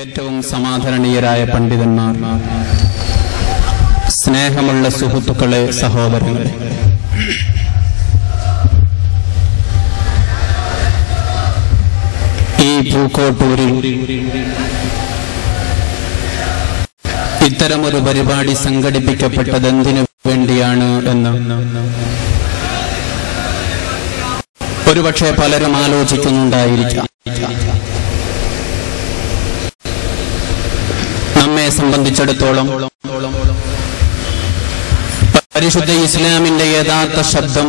ഏറ്റവും സമാധാനീയരായ പണ്ഡിതന്മാർ സ്നേഹമുള്ള സുഹൃത്തുക്കളെ സഹോദരങ്ങളെ. ഈ പൂക്കോട്ടൂരിൽ ഇത്തരമൊരു പരിപാടി സംഘടിപ്പിക്കപ്പെട്ടത് എന്തിനു വേണ്ടിയാണ് എന്ന് ഒരുപക്ഷെ പലരും ആലോചിക്കുന്നുണ്ടായിരിക്കാം നമ്മെ സംബന്ധിച്ചിടത്തോളം പരിശുദ്ധ ഇസ്ലാമിന്റെ യഥാർത്ഥ ശബ്ദം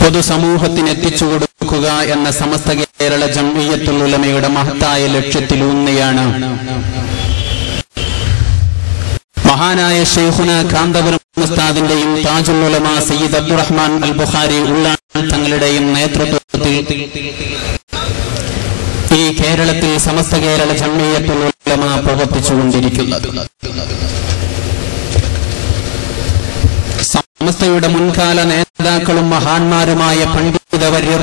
പൊതുസമൂഹത്തിന് എത്തിച്ചു കൊടുക്കുക എന്ന സമസ്ത കേരള ജംഇയ്യത്തുൽ ഉലമയുടെ മഹത്തായ ലക്ഷ്യത്തിലൂന്നിയാണ് മഹാനായ ഷെയ്ഖുന കാന്തപുരം ഉസ്താദിന്റെയും സയ്യിദ് അബ്ദുറഹ്മാൻ അൽ ബുഖാരി ഉള്ളാൻ തങ്ങളുടെയും നേതൃത്വത്തിൽ ഈ കേരളത്തിൽ സമസ്ത കേരള ജംഇയ്യത്തുൽ ഉലമ പ്രവർത്തിച്ചുകൊണ്ടിരിക്കുന്നത്. സമസ്തയുടെ മുൻകാല നേതാക്കളും മഹാന്മാരുമായ പണ്ഡിതവര്യർ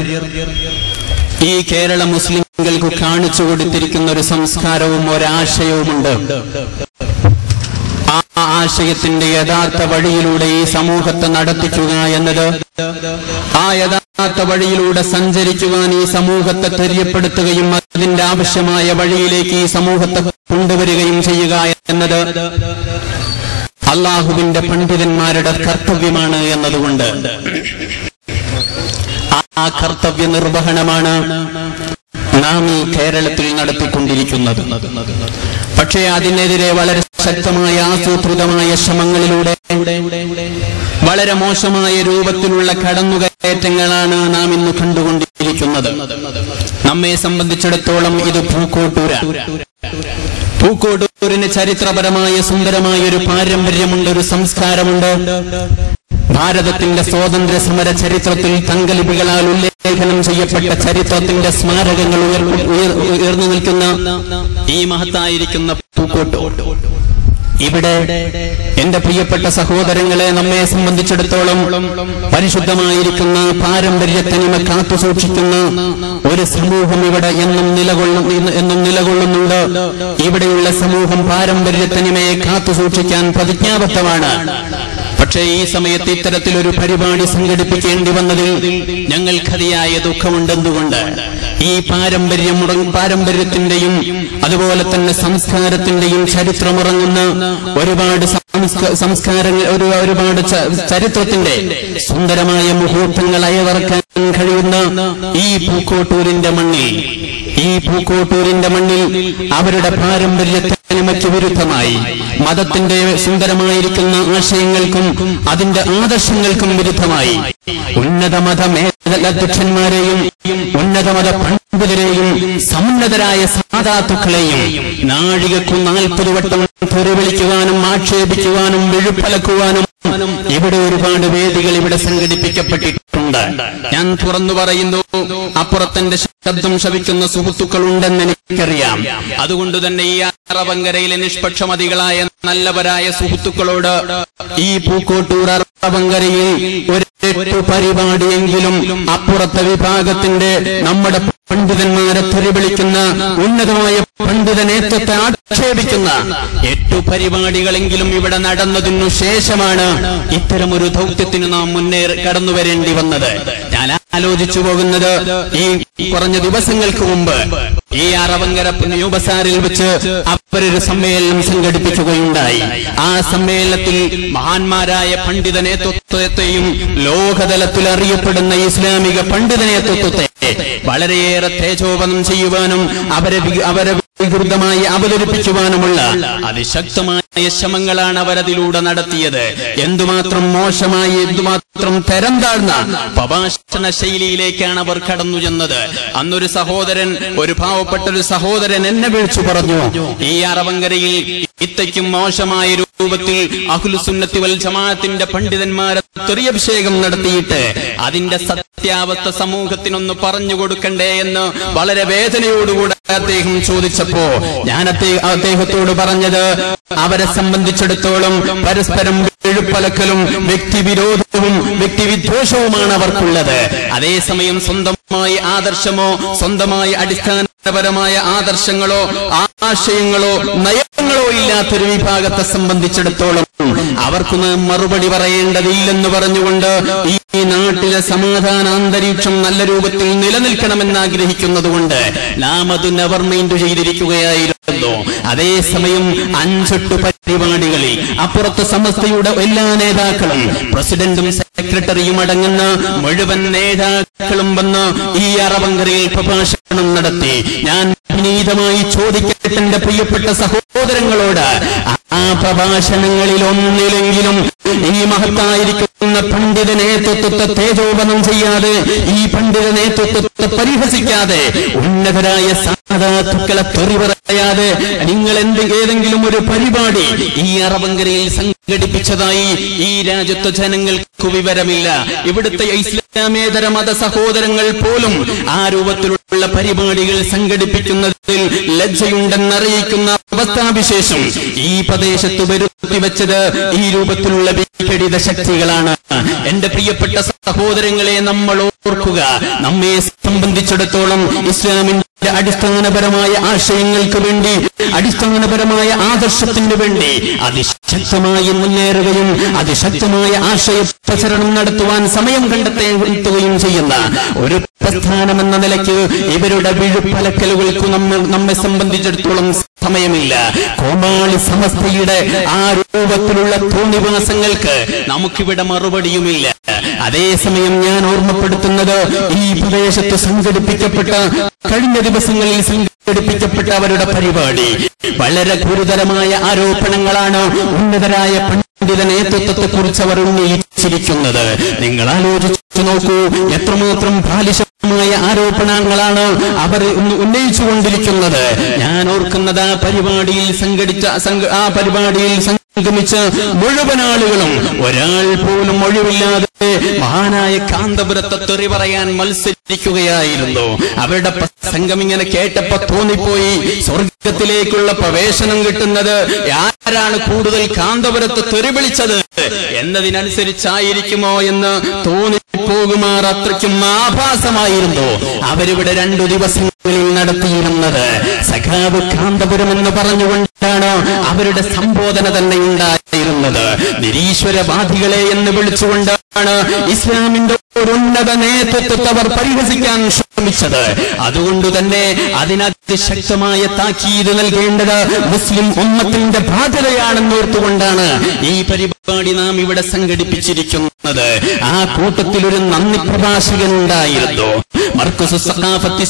ഈ കേരള മുസ്ലിങ്ങൾക്ക് കാണിച്ചു കൊടുത്തിരിക്കുന്ന ഒരു സംസ്കാരവും ഒരാശയവുമുണ്ട്. ആ ആശയത്തിന്റെ യഥാർത്ഥ വഴിയിലൂടെ ഈ സമൂഹത്തെ നടത്തിക്കുക എന്നത് ആ യഥാർത്ഥ വഴിയിലൂടെ സഞ്ചരിക്കുവാൻ ഈ സമൂഹത്തെ തെര്യപ്പെടുത്തുകയും അതിന്റെ ആവശ്യമായ വഴിയിലേക്ക് ഈ സമൂഹത്തെ കൊണ്ടുവരികയും ചെയ്യുക എന്നത് അള്ളാഹുവിന്റെ പണ്ഡിതന്മാരുടെ കർത്തവ്യമാണ് എന്നതുകൊണ്ട്. ആ കർത്തവ്യ നിർവഹണമാണ് നാം ഈ കേരളത്തിൽ നടത്തിക്കൊണ്ടിരിക്കുന്നത്. പക്ഷേ അതിനെതിരെ വളരെ ശക്തമായ ആസൂത്രിതമായ ശ്രമങ്ങളിലൂടെ വളരെ മോശമായ രൂപത്തിലുള്ള കടന്നുകയറ്റങ്ങളാണ് നാം ഇന്ന് കണ്ടുകൊണ്ടിരിക്കുന്നത്. നമ്മെ സംബന്ധിച്ചിടത്തോളം ഇത് പൂക്കോട്ടൂര പൂക്കോട്ടൂരിന് ചരിത്രപരമായ സുന്ദരമായ ഒരു പാരമ്പര്യമുണ്ട് ഒരു സംസ്കാരമുണ്ട്. ഭാരതത്തിന്റെ സ്വാതന്ത്ര്യ സമര ചരിത്രത്തിൽ തങ്കലിപികളാൽ ഉല്ലേഖനം ചെയ്യപ്പെട്ട ചരിത്രത്തിന്റെ സ്മാരകങ്ങൾ ഉയർ- ഉയർ- ഉയർന്നു നിൽക്കുന്ന ഈ മഹത്തായിരിക്കുന്ന പൂക്കോട്ട് ഇവിടെ എന്റെ പ്രിയപ്പെട്ട സഹോദരങ്ങളെ നമ്മെ സംബന്ധിച്ചിടത്തോളം പരിശുദ്ധമായിരിക്കുന്ന പാരമ്പര്യത്തെ തനിമ കാത്തു സൂക്ഷിക്കുന്ന ഒരു സമൂഹം ഇവിടെ എന്നും നിലകൊള്ളുന്നു എന്നും നിലകൊള്ളുന്നുണ്ട്. ഇവിടെയുള്ള സമൂഹം പാരമ്പര്യത്തെ തനിമയെ കാത്തു സൂക്ഷിക്കാൻ പ്രതിജ്ഞാബദ്ധമാണ്. പക്ഷേ ഈ സമയത്ത് ഇത്തരത്തിലൊരു പരിപാടി സംഘടിപ്പിക്കേണ്ടി വന്നതിൽ ഞങ്ങൾക്കതിയായ ദുഃഖമുണ്ടെന്നുകൊണ്ട് ഈ പാരമ്പര്യം പാരമ്പര്യത്തിന്റെയും അതുപോലെ തന്നെ സംസ്കാരത്തിന്റെയും ചരിത്രമുറങ്ങുന്ന ഒരുപാട് സംസ്കാരങ്ങൾ ഒരു ഒരുപാട് ചരിത്രത്തിന്റെ സുന്ദരമായ മുഹൂർത്തങ്ങൾ അയവർക്കാൻ കഴിയുന്ന ഈ പൂക്കോട്ടൂരിന്റെ മണ്ണിൽ ഈ പൂക്കോട്ടൂരിന്റെ മണ്ണിൽ അവരുടെ പാരമ്പര്യ തനിമയ്ക്ക് വിരുദ്ധമായി. മതത്തിന്റെ സുന്ദരമായിരിക്കുന്ന ആശയങ്ങൾക്കും അതിന്റെ ആദർശങ്ങൾക്കും വിരുദ്ധമായി. ഉന്നത മത മേധാധ്യക്ഷന്മാരെയും ഉന്നത മത പണ്ഡിതരെയും സമുന്നതരായ സാധാത്തുക്കളെയും നാഴികക്കു നാൽപ്പത് വട്ടം പുരവിളിക്കുവാനും ആക്ഷേപിക്കുവാനും വിഴുപ്പലക്കുവാനും ഇവിടെ ഒരുപാട് വേദികൾ ഇവിടെ സംഘടിപ്പിക്കപ്പെട്ടിട്ടുണ്ട്. ഞാൻ തുറന്നു പറയുന്നു അപ്പുറത്തിന്റെ ശബ്ദം ശവിക്കുന്ന സുഹൃത്തുക്കൾ ഉണ്ടെന്ന് എനിക്കറിയാം. അതുകൊണ്ട് തന്നെ ഈ അറവങ്കരയിലെ നിഷ്പക്ഷമതികളായ നല്ലവരായ സുഹൃത്തുക്കളോട് ഈ പൂക്കോട്ടൂർ അറവങ്കരയിൽ ഒരു പരിപാടിയെങ്കിലും അപ്പുറത്തെ വിഭാഗത്തിന്റെ നമ്മുടെ പണ്ഡിതന്മാരെ തെറിവിളിക്കുന്ന ഉന്നതമായ പണ്ഡിത നേതൃത്വത്തെ ആക്ഷേപിക്കുന്ന എട്ടു പരിപാടികളെങ്കിലും ഇവിടെ നടന്നതിനു ശേഷമാണ് ഇത്തരമൊരു ദൗത്യത്തിന് നാം മുന്നേറി കടന്നു വരേണ്ടി വന്നത്. ഞാൻ ആലോചിച്ചു പോകുന്നത് ഈ കുറഞ്ഞ ദിവസങ്ങൾക്ക് മുമ്പ് ഈ അറവങ്കര ന്യൂബസാറിൽ വെച്ച് അവരൊരു സമ്മേളനം സംഘടിപ്പിക്കുകയുണ്ടായി. ആ സമ്മേളനത്തിൽ മഹാന്മാരായ പണ്ഡിത നേതൃത്വത്തെയും ലോകതലത്തിൽ അറിയപ്പെടുന്ന ഇസ്ലാമിക പണ്ഡിത നേതൃത്വത്തെ വളരെയേറെ തേജോപനം ചെയ്യുവാനും അവരെ അവരെ വികൃതമായി അവതരിപ്പിക്കുവാനുമുള്ള അതിശക്തമായ ശ്രമങ്ങളാണ് അവരതിലൂടെ നടത്തിയത്. എന്തുമാത്രം മോശമായി എന്തുമാത്രം തരം താഴ്ന്ന പ്രഭാഷണ ശൈലിയിലേക്കാണ് അവർ കടന്നു ചെന്നത്. അന്നൊരു സഹോദരൻ ഒരു പാവപ്പെട്ട ഒരു സഹോദരൻ എന്നെ വിളിച്ചു പറഞ്ഞു ഈ അറവങ്കരയിൽ ഇത്തയ്ക്കും മോശമായ രൂപത്തിൽ അഖുലുസുന്നത്തി വൽ ജമാഅത്തിന്റെ പണ്ഡിതന്മാരെ തെറിയഭിഷേകം നടത്തിയിട്ട് അതിന്റെ സത്യാവസ്ഥ സമൂഹത്തിനൊന്ന് പറഞ്ഞു കൊടുക്കണ്ടേ എന്ന് വളരെ വേദനയോടുകൂടെ അദ്ദേഹം ചോദിച്ചപ്പോ ഞാൻ അദ്ദേ- അദ്ദേഹത്തോട് പറഞ്ഞത് അവരെ സംബന്ധിച്ചിടത്തോളം പരസ്പരം എഴുപ്പലക്കലും വ്യക്തിവിരോധവും വ്യക്തിവിദ്വേഷവുമാണ് അവർക്കുള്ളത്. അതേസമയം സ്വന്തമായി ആദർശമോ സ്വന്തമായി അടിസ്ഥാന അടിസ്ഥാനപരമായ ആദർശങ്ങളോ ആശയങ്ങളോ നയങ്ങളോ ഇല്ലാത്ത ഒരു വിഭാഗത്തെ സംബന്ധിച്ചിടത്തോളം അവർക്ക് മറുപടി പറയേണ്ടതില്ലെന്ന് പറഞ്ഞുകൊണ്ട് ഈ നാട്ടിലെ സമാധാന അന്തരീക്ഷം നല്ല രൂപത്തിൽ നിലനിൽക്കണമെന്ന് ആഗ്രഹിക്കുന്നതുകൊണ്ട് നാം അത് നെവർ മൈൻഡ് ചെയ്തിരിക്കുകയായിരുന്നു. അതേസമയം അഞ്ചെട്ട് പരിപാടികളിൽ അപ്പുറത്ത് സമസ്തയുടെ എല്ലാ നേതാക്കളും പ്രസിഡന്റും സെക്രട്ടറിയും അടങ്ങുന്ന മുഴുവൻ നേതാക്കളും വന്ന് ഈ അറവങ്കരയിൽ പ്രഭാഷണം നടത്തി. ഞാൻ വിനീതമായി ചോദിക്കട്ടെ പ്രിയപ്പെട്ട സഹോദരങ്ങളോട് ആ പ്രഭാഷണങ്ങളിൽ ഒന്നിലെങ്കിലും ഈ മഹത്തായിരിക്കുന്ന പണ്ഡിത നേതൃത്വത്തെ തേജോപനം ചെയ്യാതെ ഈ പണ്ഡിത നേതൃത്വത്തെ പരിഹസിക്കാതെ ഉന്നതരായ സാധാത്തുക്കളെ തെറി പറയാതെ നിങ്ങൾ എന്ത് ഏതെങ്കിലും ഒരു പരിപാടി ഈ അറബങ്കരയിൽ സംഘടിപ്പിച്ചതായി ഈ രാജ്യത്തെ ജനങ്ങൾക്ക് വിവരമില്ല. ഇവിടുത്തെ ഇസ്ലാമേതര മത സഹോദരങ്ങൾ പോലും ആ രൂപത്തിലുള്ള പരിപാടികൾ സംഘടിപ്പിക്കുന്നതിൽ ലജ്ജയുണ്ടെന്നറിയിക്കുന്ന അവസ്ഥാവിശേഷം ഈ പ്രദേശത്ത് വരുത്തി വെച്ചത് ഈ രൂപത്തിലുള്ള വിഘടിത ശക്തികളാണ്. എന്റെ പ്രിയപ്പെട്ട സഹോദരങ്ങളെ നമ്മൾ ഓർക്കുക. നമ്മെ സംബന്ധിച്ചിടത്തോളം ഇസ്ലാമിന്റെ അടിസ്ഥാനപരമായ ആശയങ്ങൾക്ക് വേണ്ടി അടിസ്ഥാനപരമായ ആദർശത്തിന് വേണ്ടി അതിശക്തമായി മുന്നേറുകയും അതിശക്തമായ ആശയ പ്രചരണം നടത്തുവാൻ സമയം കണ്ടെത്തുകയും ചെയ്യുന്ന ഒരു പ്രസ്ഥാനം എന്ന നിലയ്ക്ക് ഇവരുടെ വിഴുപ്പലക്കലുകൾക്ക് നമ്മൾ നമ്മെ സംബന്ധിച്ചിടത്തോളം സമയമില്ല. കോമാളി സമസ്തയുടെ ആ രൂപത്തിലുള്ള തോന്നിവാസങ്ങൾക്ക് നമുക്കിവിടെ മറുപടിയുമില്ല. അതേസമയം ഞാൻ ഓർമ്മപ്പെടുത്തുന്നത് ഈ പ്രദേശത്ത് സംഘടിപ്പിക്കപ്പെട്ട കഴിഞ്ഞ ദിവസങ്ങളിൽ സംഘടിപ്പിക്കപ്പെട്ട അവരുടെ പരിപാടി വളരെ ഗുരുതരമായ ആരോപണങ്ങളാണ് ഉന്നതരായ പണ്ഡിത നേതൃത്വത്തെ കുറിച്ച് അവർ ഉന്നയിച്ചിരിക്കുന്നത്. നിങ്ങൾ ആലോചിച്ചു നോക്കൂ എത്രമാത്രം ബാലിശമായ ആരോപണങ്ങളാണ് അവർ ഉന്നയിച്ചു കൊണ്ടിരിക്കുന്നത് ഞാൻ ഓർക്കുന്നത് ആ പരിപാടിയിൽ സംഘടിച്ച ആ പരിപാടിയിൽ സംഗമിച്ച മുഴുവൻ ആളുകളും ഒരാൾ പോലും ഒഴിവില്ലാതെ മഹാനായ കാന്തപുരത്തെ തെറി പറയാൻ മത്സരിക്കുകയായിരുന്നു. അവരുടെ പ്രസംഗം ഇങ്ങനെ കേട്ടപ്പോ തോന്നിപ്പോയി. സ്വർഗത്തിലേക്കുള്ള പ്രവേശനം കിട്ടുന്നത് ആരാണ് കൂടുതൽ കാന്തപുരത്ത് തെറി വിളിച്ചത്? എന്നതിനനുസരിച്ചായിരിക്കുമോ എന്ന് തോന്നിപ്പോകുമാർ അത്രയ്ക്കും ആഭാസമായിരുന്നു. അവരിവിടെ രണ്ടു ദിവസങ്ങളിൽ നടത്തിയിരുന്നത്. സഖാവ് കാന്തപുരം എന്ന് പറഞ്ഞുകൊണ്ടാണ് അവരുടെ സംബോധന തന്നെ ഉണ്ടായിരുന്നത്. നിരീശ്വരവാദികളെ എന്ന് വിളിച്ചുകൊണ്ടാണ് ഇസ്ലാമിന്റെ ഉന്നത നേതൃത്വത്തെ അവർ പരിഹസിക്കാൻ ശ്രമിച്ചത്. അതുകൊണ്ട് തന്നെ അതിനതിശക്തമായ താക്കീത് നൽകേണ്ടത് മുസ്ലിം ഉമ്മത്തിന്റെ ബാധ്യതയാണെന്ന് ഓർത്തുകൊണ്ടാണ് ഈ പരിപാടി നാം ഇവിടെ സംഘടിപ്പിച്ചിരിക്കുന്നത്. ആ കൂട്ടത്തിൽ ഒരു നന്ദി പ്രഭാഷകൻ ഉണ്ടായിരുന്നു. സഖാഫത്തി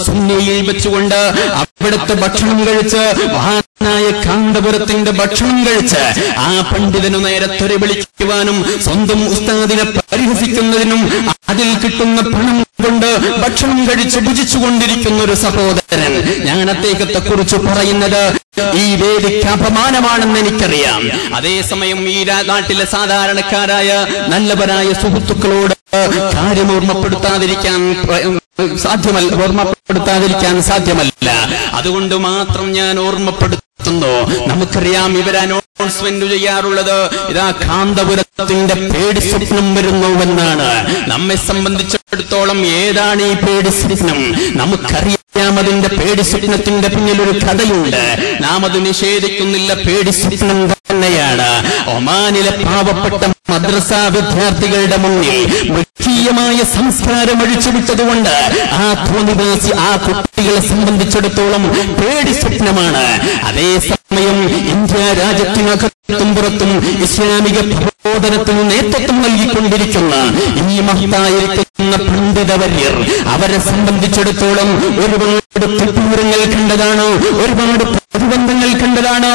വെച്ചുകൊണ്ട് അവിടുത്തെ ഭക്ഷണം കഴിച്ച് മഹാനായ കാന്തപുരത്തിന്റെ ഭക്ഷണം കഴിച്ച് ആ പണ്ഡിതനു നേരെ വിളിക്കുവാനും സ്വന്തം ഉസ്താദിനെ പരിഹസിക്കുന്നതിനും അതിൽ കിട്ടുന്ന പണം കൊണ്ട് ഭക്ഷണം കഴിച്ച് ഭുജിച്ചുകൊണ്ടിരിക്കുന്ന ഒരു സഹോദരൻ ഞാൻ അദ്ദേഹത്തെ കുറിച്ച് പറയുന്നത് ഈ വേദിക്ക് അപമാനമാണെന്ന് എനിക്കറിയാം. അതേസമയം ഈ നാട്ടിലെ സാധാരണക്കാരായ നല്ലവരായ സുഹൃത്തുക്കളോട് കാര്യം ഓർമ്മപ്പെടുത്താതിരിക്കാൻ സാധ്യമല്ല ഓർമ്മപ്പെടുത്താതിരിക്കാൻ സാധ്യമല്ല. അതുകൊണ്ട് മാത്രം ഞാൻ ഓർമ്മപ്പെടുത്തുന്നു നമുക്കറിയാം ഇവരനോ അനൗൺസ്മെന്റ് ചെയ്യാറുള്ളത്. ഇതാ കാന്തപുരത്തിന്റെ പേടി സ്വപ്നം വരുന്നുവെന്നാണ് നമ്മെ സംബന്ധിച്ചിടത്തോളം ഏതാണ് ഈ പേടി സ്വപ്നം? നമുക്കറിയാം അതിന്റെ പേടി സ്വപ്നത്തിന്റെ പിന്നിൽ ഒരു കഥയുണ്ട്. നാം അത് നിഷേധിക്കുന്നില്ല പേടി സ്വപ്നം തന്നെയാണ്. ഒമാനിലെ പാവപ്പെട്ട മദ്രസ വിദ്യാർത്ഥികളുടെ മുന്നിൽ മൃഗീയമായ സംസ്കാരം അഴിച്ചുവിട്ടതുകൊണ്ട് ആ തോന്നിവാസി ആ കുട്ടികളെ സംബന്ധിച്ചിടത്തോളം പേടി സ്വപ്നമാണ്. അതേസമയം ഇന്ത്യ രാജ്യത്തിനകത്തും പുറത്തും ഇസ്ലാമിക പ്രബോധനത്തിന് നേതൃത്വം നൽകിക്കൊണ്ടിരിക്കുന്ന ഈ മഹത്തായിരിക്കുന്ന പണ്ഡിതവര്യർ അവരെ സംബന്ധിച്ചിടത്തോളം ഒരുപാട് കുട്ടൂരങ്ങൾ കണ്ടതാണ് ഒരുപാട് പ്രതിബന്ധങ്ങൾ കണ്ടതാണ്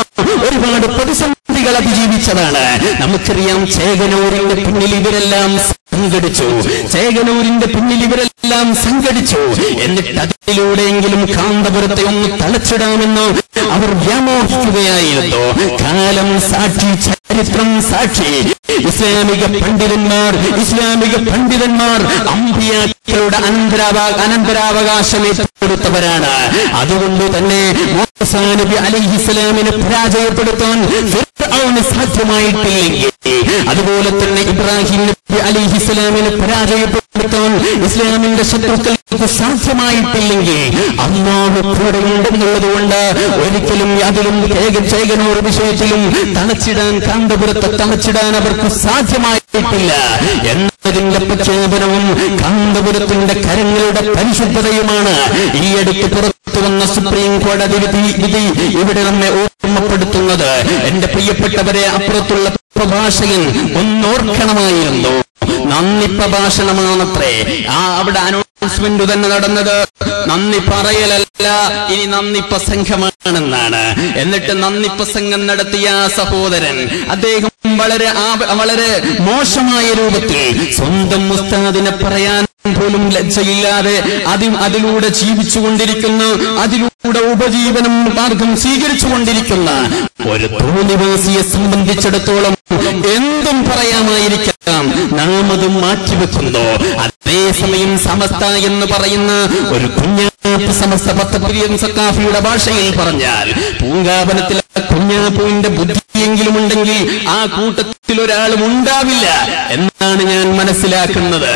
ഒരുപാട് പ്രതിസന്ധികൾ അതിജീവിച്ചതാണ് നമുക്കറിയാം ചേകനൂരിന്റെ പിന്നിൽ ഇവരെല്ലാം സംഘടിച്ചു. ചേകനൂരിന്റെ പിന്നിൽ ഇവരെല്ലാം സംഘടിച്ചു. എന്നിട്ട് അതിലൂടെയെങ്കിലും കാന്തപുരത്തെ ഒന്ന് തളച്ചിടാമെന്ന് അവർ വ്യാമോഹിക്കുകയായിരുന്നു. കാലം സാക്ഷി ചരിത്രം സാക്ഷി. ഇസ്ലാമിക പണ്ഡിതന്മാർ ഇസ്ലാമിക പണ്ഡിതന്മാർ അമ്പിയാക്കളുടെ അനന്തരാവ അനന്തരാവകാശം ഏറ്റെടുത്തവരാണ്. അതുകൊണ്ട് തന്നെ നബി അലൈഹിസ്സലാമിനെ പരാജയപ്പെടുത്താൻ സാധ്യമായിട്ടില്ലെങ്കിൽ അതുപോലെ തന്നെ ഇബ്രാഹിം നബി അലിഹിസ്ലാമിനെ പരാജയപ്പെടുത്താൻ ഇസ്ലാമിന്റെ ശത്രുക്കൾക്ക് സാധ്യമായിട്ടില്ലെങ്കിൽ അമ്മാവ് കൂടെ ഉണ്ടെന്നുള്ളത് കൊണ്ട് ഒരിക്കലും ഏക- ചേകനൂർ വിഷയത്തിലും തണച്ചിടാൻ കാന്തപുരത്തെ തണച്ചിടാൻ അവർക്ക് സാധ്യമായിട്ടില്ല. എന്നതിന്റെ പ്രക്ഷേപനവും കാന്തപുരത്തിന്റെ കരങ്ങളുടെ പരിശുദ്ധതയുമാണ്. ഈ അടുത്ത് പുറത്തു വന്ന സുപ്രീം കോടതി വിധി വിധി ഇവിടെ നമ്മെ ഓർമ്മപ്പെടുത്തുന്നത്. എന്റെ പ്രിയപ്പെട്ടവരെ അപ്പുറത്തുള്ള പ്രഭാഷകൻ ഒന്നോർക്കണമായിരുന്നു. നന്ദി പ്രഭാഷണമാണത്രേ. ആ അവിടെ അനൗൺസ്മെന്റ് തന്നെ നടന്നത്. നന്ദി പറയലല്ല ഇനി നന്ദി പ്രസംഗമാണെന്നാണ്. എന്നിട്ട് നന്ദി പ്രസംഗം നടത്തിയ സഹോദരൻ അദ്ദേഹം വളരെ വളരെ മോശമായ രൂപത്തിൽ സ്വന്തം മുസ്താദിനെ പറയാൻ പോലും ലജ്ജയില്ലാതെ അതി അതിലൂടെ ജീവിച്ചുകൊണ്ടിരിക്കുന്ന അതിലൂടെ ഉപജീവനം മാർഗം സ്വീകരിച്ചുകൊണ്ടിരിക്കുന്ന ഒരു തോന്നിവാസിയെ സംബന്ധിച്ചിടത്തോളം എന്തും പറയാമായിരിക്കാം. നാം അത് മാറ്റിവെക്കുന്നു? അതേസമയം സമസ്ത എന്ന് പറയുന്ന ഒരു കുഞ്ഞാപ്പ് സമസ്ത പത്തപ്രിയൻ സക്കാഫിയുടെ ഭാഷയിൽ പറഞ്ഞാൽ പൂങ്കാവനത്തിലെ കുഞ്ഞാപ്പുവിന്റെ ബുദ്ധിയെങ്കിലും ഉണ്ടെങ്കിൽ ആ കൂട്ടത്തിൽ ഒരാളും ഉണ്ടാവില്ല എന്നാണ് ഞാൻ മനസ്സിലാക്കുന്നത്.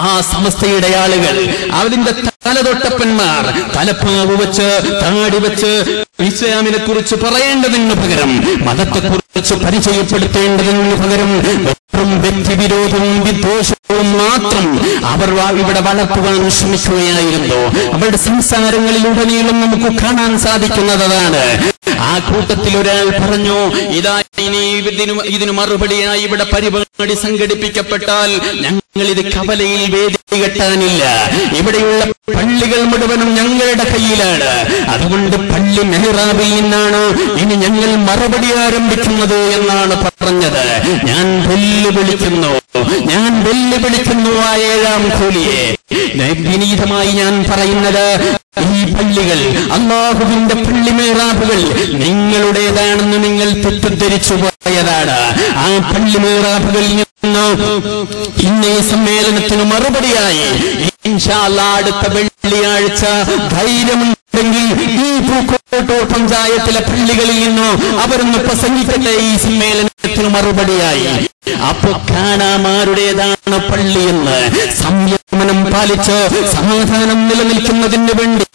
ആ സമസ്തയുടെ ആളുകൾ അതിന്റെ തലതൊട്ടപ്പന്മാർ തലപ്പാവ് വെച്ച് താടി വെച്ച് ഇസ്ലാമിനെ കുറിച്ച് പറയേണ്ടതിന് പകരം മതത്തെ കുറിച്ച് പരിചയപ്പെടുത്തേണ്ടതിന് പകരം വ്യക്തിവിരോധവും വിദ്വേഷവും മാത്രം അവർ ഇവിടെ വളർത്തുവാൻ ശ്രമിക്കുകയായിരുന്നു. അവരുടെ സംസാരങ്ങളിലുടനീളം നമുക്ക് കാണാൻ സാധിക്കുന്നതാണ്. ആ കൂട്ടത്തിൽ ഒരാൾ പറഞ്ഞു ഇതാ ഇനി ഇതിനു മറുപടിയായി ഇവിടെ പരിപാടി സംഘടിപ്പിക്കപ്പെട്ടാൽ ഞങ്ങൾ ഇത് കവലയിൽ വേദി കെട്ടാനില്ല. ഇവിടെയുള്ള പള്ളികൾ മുഴുവനും ഞങ്ങളുടെ കയ്യിലാണ്. അതുകൊണ്ട് പള്ളി മെഹ്റാബിൽ നിന്നാണ് ഇനി ഞങ്ങൾ മറുപടി ആരംഭിക്കുന്നത് എന്നാണ് പറഞ്ഞത്. ഞാൻ വെല്ലുവിളിക്കുന്നു. ഞാൻ വെല്ലുവിളിക്കുന്നു ആ ഏഴാം കൂലിയെ. വിനീതമായി ഞാൻ പറയുന്നത് ഈ പള്ളികൾ അള്ളാഹുവിന്റെ പള്ളി മേറാബുകൾ നിങ്ങളുടേതാണെന്ന് നിങ്ങൾ തെറ്റിദ്ധരിച്ചു പോയതാണ്. ആ പള്ളി മേറാബുകളിൽ നിന്ന് ഇന്ന് ഈ സമ്മേളനത്തിന് മറുപടിയായി. അടുത്ത വെള്ളിയാഴ്ച ധൈര്യമുണ്ടെങ്കിൽ ഈ പൂക്കോട്ടൂർ പഞ്ചായത്തിലെ പള്ളികളിൽ നിന്നോ അവരൊന്ന് പ്രസംഗിക്കട്ടെ ഈ സമ്മേളനത്തിന് മറുപടിയായി. അപ്പൊ കാണാമാരുടേതാണ് പള്ളിയെന്ന് സംയമനം പാലിച്ച് സമാധാനം നിലനിൽക്കുന്നതിന് വേണ്ടി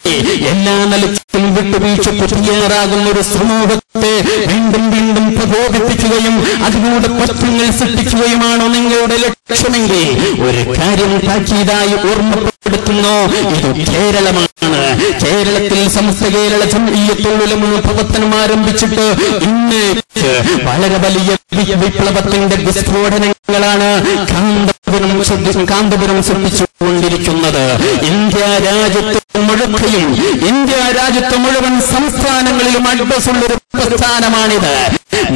എല്ലാ നിലയ്ക്കും വിട്ടുവീഴ്ച തയ്യാറാകുന്ന ഒരു സമൂഹത്തെ വീണ്ടും വീണ്ടും പ്രകോപിപ്പിക്കുകയും അതിലൂടെ പ്രശ്നങ്ങൾ സൃഷ്ടിക്കുകയുമാണോ നിങ്ങളുടെ ലക്ഷ്യമെങ്കിൽ ഒരു കാര്യം താക്കീതായി ഓർമ്മപ്പെടുത്തുന്നു. ഇത് കേരളമാണ്. കേരളത്തിൽ സമസ്ത കേരള ജമീയത്തുള്ളിലും പ്രവർത്തനം ആരംഭിച്ചിട്ട് ഇന്ന് വളരെ വലിയ വിപ്ലവത്തിന്റെ വിസ്ഫോടനങ്ങളാണ്. കാന്തപുരം കാന്തപുരം കാന്തപുരം സൃഷ്ടിച്ചുകൊണ്ടിരിക്കുന്നത് ഇന്ത്യ രാജ്യത്ത് മുഴുക്കയും ഇന്ത്യ രാജ്യത്ത് മുഴുവൻ സംസ്ഥാനങ്ങളിലും അഡ്രസ്സുള്ളൊരു പ്രസ്ഥാനമാണിത്.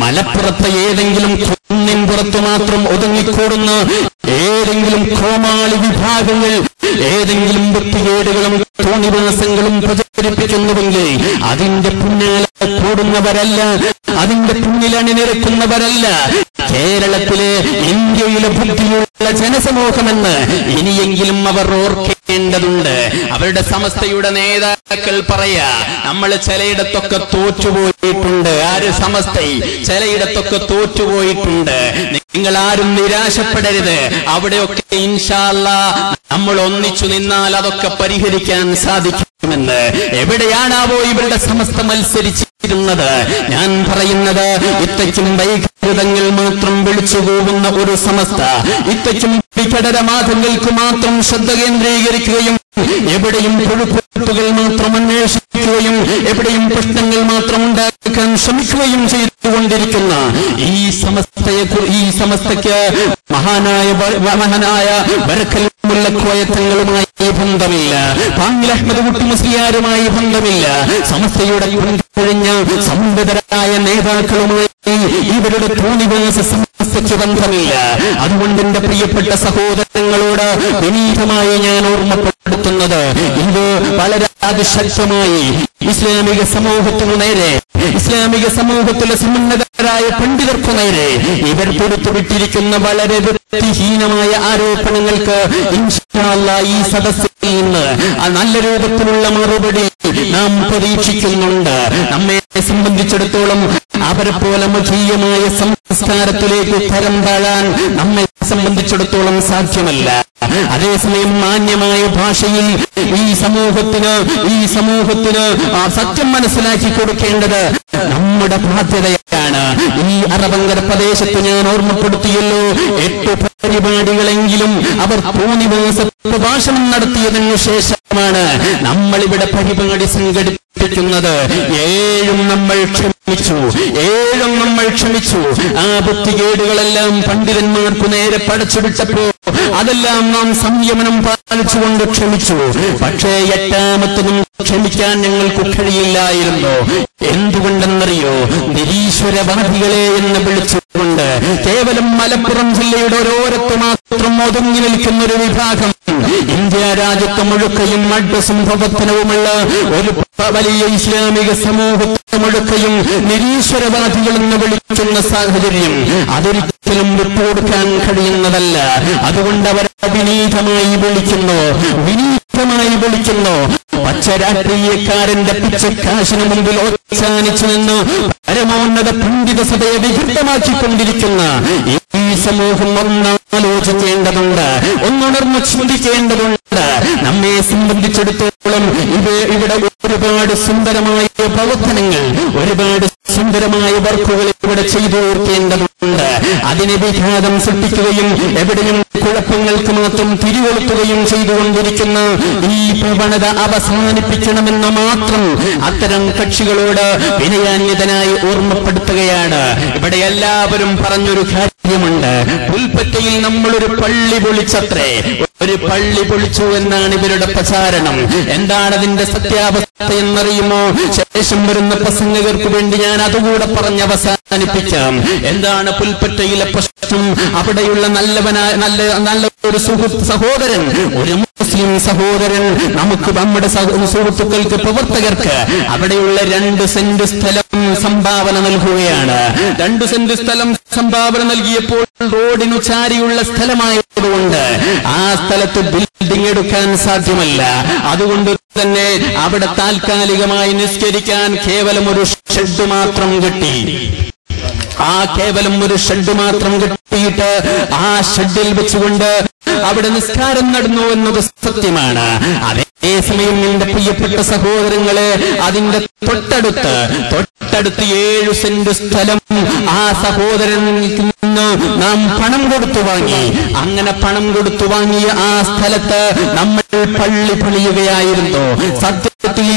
മലപ്പുറത്തെ ഏതെങ്കിലും കുന്നിൻ പുറത്ത് മാത്രം ഒതുങ്ങിക്കൂടുന്ന ഏതെങ്കിലും കോമാളി വിഭാഗങ്ങൾ ഏതെങ്കിലും വൃത്തികേടുകളും തോണിവാസങ്ങളും പ്രചരിപ്പിക്കുന്നുവെങ്കിൽ അതിന്റെ പിന്നാലെ കൂടുന്നവരല്ല അതിന്റെ പിന്നിൽ അണിനിരക്കുന്നവരല്ല. കേരളത്തിലെ ഇന്ത്യയിലെ ബുദ്ധിയുള്ള ജനസമൂഹമെന്ന് ഇനിയെങ്കിലും അവർ ഓർക്കേണ്ടതുണ്ട്. അവരുടെ സമസ്തയുടെ നേതാക്കൾ പറയാ നമ്മൾ ചിലയിടത്തൊക്കെ തോറ്റുപോയിട്ടുണ്ട്. ആര് സമസ്ത? ചിലയിടത്തൊക്കെ തോറ്റുപോയിട്ടുണ്ട്. നിങ്ങൾ ആരും നിരാശപ്പെടരുത്. അവിടെയൊക്കെ ഇൻഷാല്ല നമ്മൾ ഒന്നിച്ചു നിന്നാൽ അതൊക്കെ പരിഹരിക്കാൻ സാധിക്കുമെന്ന്. എവിടെയാണാവോ ഇവരുടെ സമസ്ത മത്സരിച്ചിരുന്നത് ഞാൻ പറയുന്നത് ഇത്തയ്ക്കും വൈകൃതങ്ങൾ മാത്രം വിളിച്ചു പോകുന്ന ഒരു സമസ്ത. ഇത്തയ്ക്കും വികടരമാർഗങ്ങൾക്ക് മാത്രം ശ്രദ്ധ കേന്ദ്രീകരിക്കുകയും എവിടെയും പുഴുപ്പുകൾ മാത്രം അന്വേഷിക്കുകയും എവിടെയും പ്രശ്നങ്ങൾ മാത്രം ഉണ്ടാക്കാൻ ശ്രമിക്കുകയും ചെയ്തുകൊണ്ടിരിക്കുന്ന ഈ സമസ്തയെ ഈ സമസ്തയ്ക്ക് മഹാനായ മഹാനായ വരക്കൽ മുല്ലക്കോയത്തങ്ങളുമായി ബന്ധമില്ല. പാങ്ങിൽ അഹമ്മദ് കുട്ടി മുസ്ലിയാരുമായി ബന്ധമില്ല. സമസ്തയുടെ കഴിഞ്ഞ സമ്പതരായ നേതാക്കളുമായി ഇവരുടെ തോന്നിവാസ സമസ്തയ്ക്ക് ബന്ധമില്ല. അതുകൊണ്ട് എന്റെ പ്രിയപ്പെട്ട സഹോദരങ്ങളോട് വിനീതമായി ഞാൻ ഓർമ്മപ്പെടുത്തുന്നത്. ഇത് വളരെ അതിശക്തമായി ഇസ്ലാമിക സമൂഹത്തിനു നേരെ ഇസ്ലാമിക സമൂഹത്തിലെ സമുന്നതരായ പണ്ഡിതർക്ക് നേരെ ഇവർ പുറത്തുവിട്ടിരിക്കുന്ന വളരെ വൃത്തിഹീനമായ ആരോപണങ്ങൾക്ക് ഈ സദസ്സിൽ നിന്ന് നല്ല രൂപത്തിലുള്ള മറുപടി നാം പ്രതീക്ഷിക്കുന്നുണ്ട്. നമ്മെ സംബന്ധിച്ചിടത്തോളം അവരെ പോലെ മതീയമായ സംസ്കാരത്തിലേക്ക് തരം താഴാൻ നമ്മെ സംബന്ധിച്ചിടത്തോളം സാധ്യമല്ല. അതേസമയം മാന്യമായ ഭാഷയിൽ ഈ സമൂഹത്തിന് ഈ സമൂഹത്തിന് സത്യം മനസ്സിലാക്കി കൊടുക്കേണ്ടത് നമ്മുടെ ബാധ്യതയാണ്. ഈ അറബങ്കര പ്രദേശത്ത് ഞാൻ ഓർമ്മപ്പെടുത്തിയല്ലോ എട്ട് പരിപാടികളെങ്കിലും അവർ പൂർണിമാസ പ്രഭാഷണം നടത്തിയതിനു ശേഷമാണ് നമ്മളിവിടെ പരിപാടി സംഘടിപ്പിക്കുന്നത്. ഏഴും നമ്മൾ ക്ഷമിച്ചു. ഏഴും നമ്മൾ ക്ഷമിച്ചു. ആ ബുദ്ധികേടുകളെല്ലാം പണ്ഡിതന്മാർക്ക് നേരെ പടച്ചുവിട്ടപ്പോ അതെല്ലാം നാം സംയമനം പാലിച്ചുകൊണ്ട് ക്ഷമിച്ചു. പക്ഷേ എട്ടാമത്തതും ക്ഷമിക്കാൻ ഞങ്ങൾക്ക് കഴിയില്ലായിരുന്നു. എന്തുകൊണ്ടെന്നറിയോ? നിരീശ്വരവാദികളെ എന്ന് വിളിച്ചുകൊണ്ട് കേവലം മലപ്പുറം ജില്ലയുടെ ഓരോരത്ത് മാത്രം ഒതുങ്ങി നിൽക്കുന്ന ഒരു വിഭാഗം. ഇന്ത്യ രാജ്യത്ത് മുഴുക്കയും അഡ്വസും പ്രവർത്തനവുമുള്ള ഒരു വലിയ ഇസ്ലാമിക സമൂഹത്തെ മുഴുക്കയും നിരീശ്വരവാദികൾ എന്ന് വിളിക്കുന്ന സാഹചര്യം അതൊരിക്കലും വിട്ടുകൊടുക്കാൻ കഴിയുന്നതല്ല. അതുകൊണ്ട് അവർ വിനീതമായി വിളിക്കുന്നു വിനീതമായി വിളിക്കുന്നു. പച്ച രാഷ്ട്രീയക്കാരന്റെ പിച്ചക്കാശിന് മുമ്പിൽ ഓച്ചാനിച്ചു നിന്ന് പരമോന്നത പണ്ഡിത സഭയെ വികൃതമാക്കിക്കൊണ്ടിരിക്കുന്ന ഈ സമൂഹം ഒന്നാലോചിക്കേണ്ടതുണ്ട് ഒന്നുണർന്ന് ചിന്തിക്കേണ്ടതുണ്ട്. നമ്മെ സംബന്ധിച്ചിടത്തോളം ഇത് ഇവിടെ ഒരുപാട് സുന്ദരമായ പ്രവർത്തനങ്ങൾ ഒരുപാട് സുന്ദരമായ വർക്കുകൾ ഇവിടെ ചെയ്തു തീർക്കേണ്ടതുണ്ട് അതിനെ വിഘാതം സൃഷ്ടിക്കുകയും എവിടെയും കുഴപ്പങ്ങൾക്ക് മാത്രം തിരികൊളുത്തുകയും ചെയ്തുകൊണ്ടിരിക്കുന്ന ഈ പ്രവണത അവസാനിപ്പിക്കണമെന്ന് മാത്രം അത്തരം കക്ഷികളോട് വിനയാന്യതനായി ഓർമ്മപ്പെടുത്തുകയാണ്. ഇവിടെ എല്ലാവരും പറഞ്ഞൊരു കാര്യമുണ്ട് പുൽപ്പറ്റയിൽ നമ്മളൊരു പള്ളി പൊളിച്ചത്രേ. ഒരു പള്ളി പൊളിച്ചു എന്നാണ് ഇവരുടെ പ്രചാരണം. എന്താണ് അതിന്റെ സത്യാവസ്ഥ എന്നറിയുമോ? ശേഷം വരുന്ന പ്രസംഗകർക്ക് വേണ്ടി ഞാൻ അതുകൂടെ പറഞ്ഞ് അവസാനിപ്പിക്കാം. എന്താണ് പുൽപ്പറ്റയിലെ പ്രശ്നം? അവിടെയുള്ള നല്ലവനായ നല്ല നല്ല ഒരു സുഹൃത്ത് സഹോദരൻ. ഒരു മുസ്ലിം സഹോദരൻ. നമുക്ക് നമ്മുടെ സഹ- സുഹൃത്തുക്കൾക്ക് പ്രവർത്തകർക്ക് അവിടെയുള്ള രണ്ട് സെന്റ് സ്ഥലം സംഭാവന നൽകുകയാണ്. രണ്ട് സെന്റ് സ്ഥലം സംഭാവന നൽകിയപ്പോൾ റോഡിനു ചാരിയുള്ള സ്ഥലമായതുകൊണ്ട് ആ സ്ഥലത്ത് ബിൽഡിംഗ് എടുക്കാൻ സാധ്യമല്ല. അതുകൊണ്ട് തന്നെ അവിടെ താൽക്കാലികമായി നിസ്കരിക്കാൻ കേവലം ഒരു ഷെഡ് മാത്രം കിട്ടി. ആ കേവലം ഒരു ഷെഡ് മാത്രം കിട്ടിയിട്ട് ആ ഷെഡിൽ വെച്ചുകൊണ്ട് അവിടെ നിസ്കാരം നടന്നു എന്നത് സത്യമാണ്. അതേസമയം എന്റെ പ്രിയപ്പെട്ട സഹോദരങ്ങളെ അതിന്റെ തൊട്ടടുത്ത് തൊട്ടടുത്ത് ഏഴു സെന്റ് സ്ഥലം ആ സഹോദരൻ നാം പണം കൊടുത്തു വാങ്ങി. അങ്ങനെ പണം കൊടുത്തു വാങ്ങിയ ആ സ്ഥലത്ത് നമ്മൾ പള്ളി പണിയുകയായിരുന്നു. സത്യത്തിൽ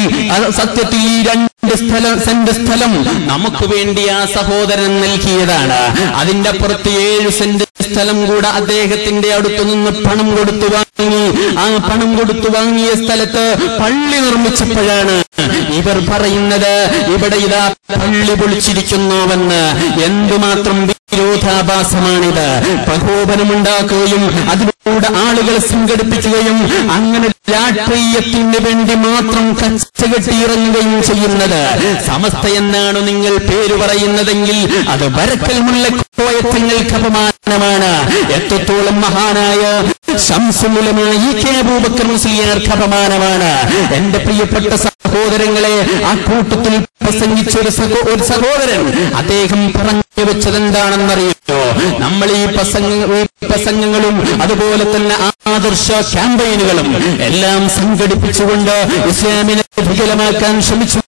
സത്യത്തിൽ രണ്ട് സെന്റ് സ്ഥലം നമുക്ക് വേണ്ടി ആ സഹോദരൻ നൽകിയതാണ്. അതിന്റെ പുറത്ത് ഏഴ് സെന്റ് സ്ഥലം കൂടെ അദ്ദേഹത്തിന്റെ അടുത്തു നിന്ന് പണം കൊടുത്തു ആ പണം കൊടുത്തു വാങ്ങിയ സ്ഥലത്ത് പള്ളി നിർമ്മിച്ചപ്പോഴാണ് ഇവർ പറയുന്നത് ഇവിടെ ഇതാ പള്ളി പൊളിച്ചിരിക്കുന്നുവെന്ന്. എന്തുമാത്രം വിരോധാഭാസമാണിത്. പ്രകോപനമുണ്ടാക്കുകയും അതിലൂടെ ആളുകളെ സംഘടിപ്പിക്കുകയും അങ്ങനെ രാഷ്ട്രീയത്തിന് വേണ്ടി മാത്രം കച്ചകെട്ടിയിറങ്ങുകയും ചെയ്യുന്നത്. സമസ്ത എന്നാണ് നിങ്ങൾ പേര് പറയുന്നതെങ്കിൽ അത് വരക്കൽ മുല്ലക്കോയത്തങ്ങൾക്ക് അപമാനമാണ്. എത്രത്തോളം മഹാനായ ശംസുലമായ ഈ കെ അബൂബക്കർ മുസ്ലിയാർക്ക് അപമാനമാണ് എന്റെ പ്രിയപ്പെട്ട സഹോദരങ്ങളെ ആ കൂട്ടത്തിൽ പ്രസംഗിച്ച ഒരു ഒരു സഹോദരൻ അദ്ദേഹം പറഞ്ഞു വെച്ചത് എന്താണെന്നറിയോ നമ്മൾ ഈ പ്രസംഗ പ്രസംഗങ്ങളും അതുപോലെ തന്നെ ആദർശ ക്യാമ്പയിനുകളും എല്ലാം സംഘടിപ്പിച്ചുകൊണ്ട് ഇസ്ലാമിനെ വികലമാക്കാൻ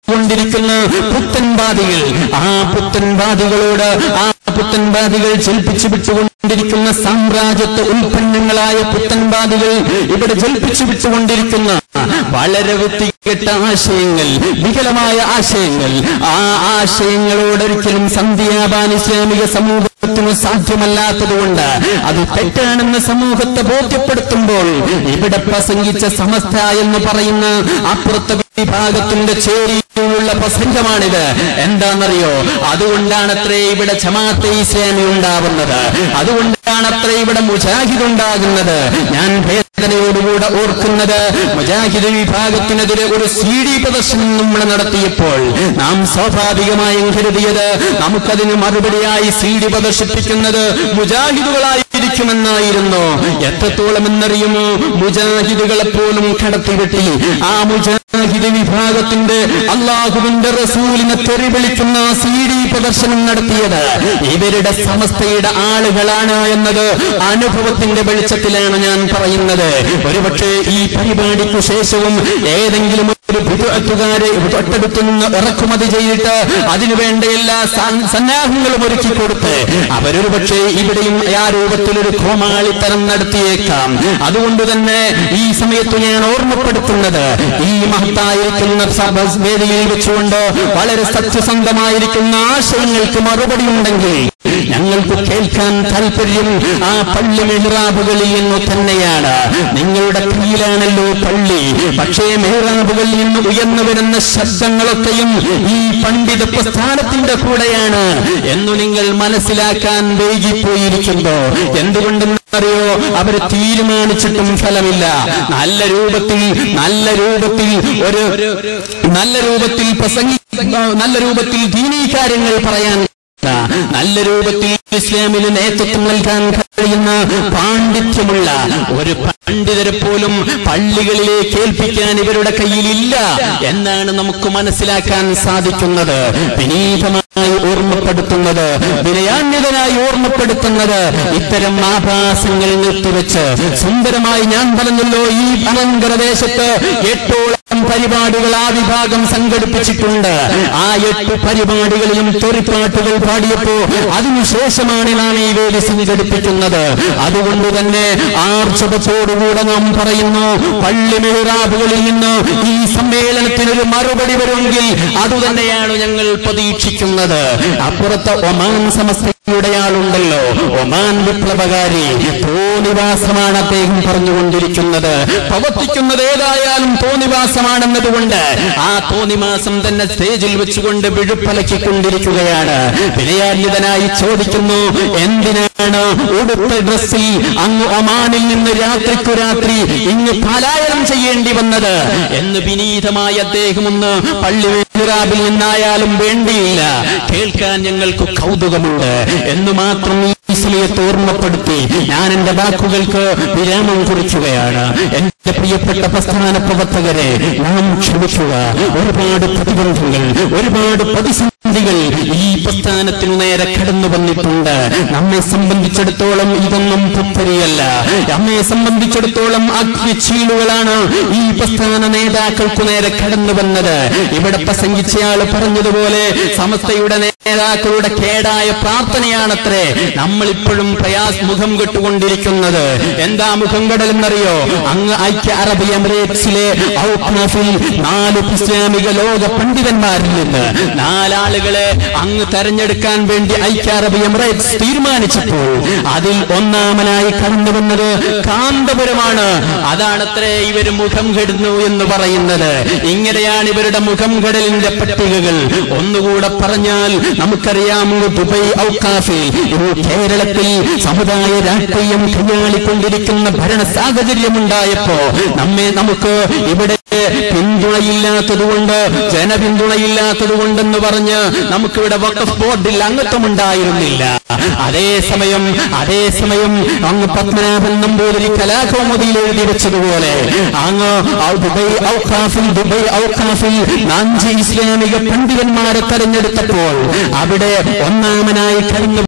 ശ്രമിച്ചുകൊണ്ടിരിക്കുന്ന പുത്തൻവാദികൾ. ആ പുത്തൻവാദികളോട് ആ പുത്തൻവാദികൾ ജൽപ്പിച്ചു വിട്ടുകൊണ്ടിരിക്കുന്ന സാമ്രാജ്യത്വ ഉൽപ്പന്നങ്ങളായ പുത്തൻവാദികൾ ഇവിടെ ജൽപ്പിച്ചു വിട്ടുകൊണ്ടിരിക്കുന്ന. വളരെ വൃത്തികെട്ട ആശയങ്ങൾ വികലമായ ആശയങ്ങൾ. ആ ആശയങ്ങളോടൊരിക്കലും സന്ധ്യാപാൻ ഇസ്ലാമിക സമൂഹത്തിന് സാധ്യമല്ലാത്തതുകൊണ്ട് അത് തെറ്റാണെന്ന് സമൂഹത്തെ ബോധ്യപ്പെടുത്തുമ്പോൾ ഇവിടെ പ്രസംഗിച്ച സമസ്ത എന്ന് പറയുന്ന അപ്പുറത്തെ വിഭാഗത്തിന്റെ ചേരിയിലുള്ള പ്രസംഗമാണിത്. എന്താണെന്നറിയോ? അതുകൊണ്ടാണ് അത്രേ ഇവിടെ ജമാഅത്തെ ഇസ്ലാമി ഉണ്ടാവുന്നത്. അതുകൊണ്ടാണ് അത്ര ഇവിടെ മുജാഹിദ് ഉണ്ടാകുന്നത്. ഞാൻ വേദനയോടുകൂടെ ഓർക്കുന്നത് മുജാഹിദ് വിഭാഗത്തിനെതിരെ ഒരു സി ഡി പ്രദർശനം നമ്മൾ നടത്തിയപ്പോൾ നാം സ്വാഭാവികമായും കരുതിയത് നമുക്കതിന് മറുപടിയായി സി ഡി പ്രദർശിപ്പിക്കുന്നത് മുജാഹിദുകളായിരിക്കുമെന്നായിരുന്നു എത്രത്തോളം എന്നറിയുമോ മുജാഹിദുകളെ പോലും കടത്തിവെട്ടി. ആ മുജാ മുജാഹിദ് വിഭാഗത്തിന്റെ അള്ളാഹുവിന്റെ റസൂലിനെ തെറി വിളിക്കുന്ന സി ഡി പ്രദർശനം നടത്തിയത്. ഇവരുടെ സമസ്തയുടെ ആളുകളാണ് എന്നത് അനുഭവത്തിന്റെ വെളിച്ചത്തിലാണ് ഞാൻ പറയുന്നത്. ഒരുപക്ഷെ ഈ പരിപാടിക്കു ശേഷവും ഏതെങ്കിലും ഒരു തൊട്ടടുത്തു നിന്ന് ഇറക്കുമതി ചെയ്തിട്ട് അതിനുവേണ്ട എല്ലാ സന്നാഹങ്ങളും ഒരുക്കി കൊടുത്ത് അവരൊരു പക്ഷേ ഇവിടെയും ആ രൂപത്തിൽ ഒരു കോമാളിത്തരം നടത്തിയേക്കാം. അതുകൊണ്ട് തന്നെ ഈ സമയത്ത് ഞാൻ ഓർമ്മപ്പെടുത്തുന്നത് ഈ മഹത്തായിരിക്കുന്ന വേദിയിൽ വെച്ചുകൊണ്ട് വളരെ സത്യസന്ധമായിരിക്കുന്ന ആശയങ്ങൾക്ക് മറുപടി ഉണ്ടെങ്കിൽ ഞങ്ങൾക്ക് കേൾക്കാൻ താല്പര്യം ആ പള്ളി മെഹ്റാബുകളിൽ നിന്ന് തന്നെയാണ്. നിങ്ങളുടെ കയ്യിലാണല്ലോ പള്ളി. പക്ഷേ മെഹ്റാബുകളിൽ നിന്ന് ഉയർന്നു വരുന്ന ശബ്ദങ്ങളൊക്കെയും ഈ പണ്ഡിത പ്രസ്ഥാനത്തിന്റെ കൂടെയാണ് എന്നു നിങ്ങൾ മനസ്സിലാക്കാൻ വൈകിപ്പോയിരിക്കുമ്പോ എന്തുകൊണ്ടെന്ന് റിയോ അവർ തീരുമാനിച്ചിട്ടും ഫലമില്ല. നല്ല രൂപത്തിൽ നല്ല രൂപത്തിൽ ഒരു നല്ല രൂപത്തിൽ പ്രസംഗി നല്ല രൂപത്തിൽ ദീനീ കാര്യങ്ങൾ പറയാൻ നല്ല രൂപത്തിൽ ഇസ്ലാമിന് നേതൃത്വം നൽകാൻ കഴിയുന്ന പാണ്ഡിത്യമുള്ള ഒരു പണ്ഡിതരെ പോലും പള്ളികളിലേക്ക് ഏൽപ്പിക്കാൻ ഇവരുടെ കയ്യിലില്ല എന്നാണ് നമുക്ക് മനസ്സിലാക്കാൻ സാധിക്കുന്നത്. വിനീതമായി ഓർമ്മപ്പെടുത്തുന്നത്. വിനയാന്യതനായി ഓർമ്മപ്പെടുത്തുന്നത്. ഇത്തരം ആഭാസങ്ങൾ നിർത്തിവെച്ച് സുന്ദരമായി ഞാൻ പറഞ്ഞല്ലോ ഈ അനന്തരദേശത്ത് എട്ടോളം പരിപാടികൾ ആ വിഭാഗം സംഘടിപ്പിച്ചിട്ടുണ്ട്. ആ എട്ട് പരിപാടികളിലും തെറിപ്പാട്ടുകൾ പാടിയപ്പോ അതിനുശേഷമാണ് നാം ഈ വേദി സംഘടിപ്പിക്കുന്നത്. അതുകൊണ്ട് തന്നെ ആർജവത്തോടുകൂടെ നാം പറയുന്നു പള്ളി മെഹ്റാബുകളിൽ നിന്ന് ഈ സമ്മേളനത്തിനൊരു മറുപടി വരുമെങ്കിൽ അതുതന്നെയാണ് ഞങ്ങൾ പ്രതീക്ഷിക്കുന്നത്. അപ്പുറത്ത് ഒമാൻ സമസ്തയുടെ ആളുണ്ടല്ലോ. ഒമാൻ വിപ്ലവകാരി തോന്നിവാസമാണ് അദ്ദേഹം പറഞ്ഞുകൊണ്ടിരിക്കുന്നത്. പ്രവർത്തിക്കുന്നത് ഏതായാലും തോന്നിവാസമാണെന്നതുകൊണ്ട് ആ തോന്നിവാസം തന്നെ സ്റ്റേജിൽ വെച്ചുകൊണ്ട് വിഴുപ്പലക്കിക്കൊണ്ടിരിക്കുകയാണ്. വിനയാന്യതനായി ചോദിക്കുന്നു എന്തിനാണ് ഉടുത്ത ഡ്രസ്സിൽ അങ്ങ് ഒമാനിൽ നിന്ന് രാത്രിക്കു രാത്രി ഇങ്ങ് പലായനം ചെയ്യേണ്ടി വന്നത്? എന്ന് വിനീതമായി അദ്ദേഹം ഒന്ന് പള്ളി മിഹ്റാബിൽ നിന്നായാലും വേണ്ടിയില്ല. കേൾക്കാൻ ഞങ്ങൾക്ക് കൗതുകമുണ്ട്. എന്ന് മാത്രം സമയത്ത് ഓർമ്മപ്പെടുത്തി. ഞാൻ എന്റെ വാക്കുകൾക്ക് വിരാമം കുറിക്കുകയാണ്. പ്രിയപ്പെട്ട പ്രസ്ഥാന പ്രവർത്തകരെ നാം ക്ഷമിക്കുക. ഒരുപാട് പ്രതിബന്ധങ്ങൾ ഒരുപാട് പ്രതിസന്ധികൾ ഈ പ്രസ്ഥാനത്തിനു നേരെ കടന്നു വന്നിട്ടുണ്ട്. നമ്മെ സംബന്ധിച്ചിടത്തോളം ഇതൊന്നും പുത്തരിയല്ല. നമ്മെ സംബന്ധിച്ചിടത്തോളം അഗ്നിച്ചീലുകളാണ് ഈ പ്രസ്ഥാന നേതാക്കൾക്കു നേരെ കടന്നു വന്നത്. ഇവിടെ പ്രസംഗിച്ചയാൾ പറഞ്ഞതുപോലെ സമസ്തയുടെ നേതാക്കളുടെ കേടായ പ്രാർത്ഥനയാണത്രേ. നമ്മൾ ഇപ്പോഴും പ്രയാസ് മുഖം കെട്ടുകൊണ്ടിരിക്കുന്നത്. എന്താ മുഖം കടലെന്നറിയോ? അങ്ങ് ഐക്യ അറബ് എമിറേറ്റ്സിലെ നാല് ഇസ്ലാമിക ലോക പണ്ഡിതന്മാരിൽ നിന്ന് നാലാളുകളെ അങ്ങ് തെരഞ്ഞെടുക്കാൻ വേണ്ടി ഐക്യ അറബ് എമിറേറ്റ്സ് തീരുമാനിച്ചപ്പോൾ അതിൽ ഒന്നാമനായി കടന്നു വന്നത് കാന്തപുരമാണ്. അതാണത്രേ ഇവർ മുഖം കെടുന്നു എന്ന് പറയുന്നത്. ഇങ്ങനെയാണ് ഇവരുടെ മുഖം കെടലിന്റെ പട്ടികകൾ. ഒന്നുകൂടെ പറഞ്ഞാൽ നമുക്കറിയാം ദുബൈ ഔക്കാഫിൽ കേരളത്തിൽ സമുദായ രാഷ്ട്രീയം കൈയാളിക്കൊണ്ടിരിക്കുന്ന ഭരണ സാഹചര്യമുണ്ടായപ്പോ നമ്മെ നമുക്ക് ഇവിടെ പിന്തുണയില്ലാത്തതുകൊണ്ട് ജനപിന്തുണയില്ലാത്തതുകൊണ്ടെന്ന് പറഞ്ഞ് നമുക്കിവിടെ വക്കഫ് ബോർഡിൽ അംഗത്വം ഉണ്ടായിരുന്നില്ല അതേസമയം അതേസമയം അങ്ങ് പത്മനാഭൻ നമ്പൂതിരി കലാകൗമുദിയിൽ എഴുതി വെച്ചതുപോലെ അങ്ങ് ദുബൈ ഔഖാഫിൽ ദുബൈ ഔഖാഫിൽ നാഞ്ചി ഇസ്ലാമിക പണ്ഡിതന്മാരെ തെരഞ്ഞെടുത്തപ്പോൾ അവിടെ ഒന്നാമനായി കടന്നു